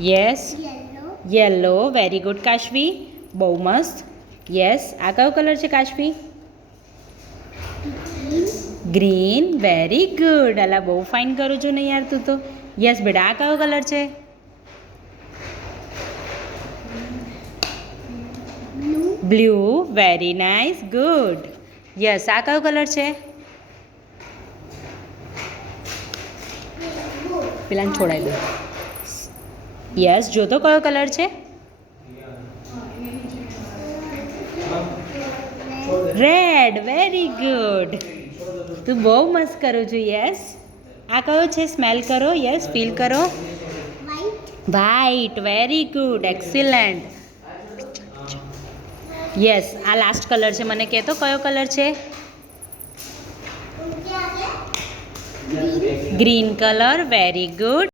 Yes yellow. Very good કાશવી, બહુ મસ્ત. Yes, આ કયો કલર છે કાશવી? ગ્રીન. Very good. અલા બહુ ફાઇન કરું છું ને યાર તું તો. યસ બેટા, આ કયો કલર છે? Blue. Very nice, good. Yes, આ કયો કલર છે? પેલાને છોડાવી દો. યસ, જો તો કયો કલર છે? રેડ. Very good. તું બહુ મસ્ત કરું છું. યસ, આ કયો છે? સ્મેલ કરો. યસ, ફીલ કરો. White. Very good, excellent. Yes, આ લાસ્ટ કલર છે, મને કહેતો કયો કલર છે? Green colour. Very good.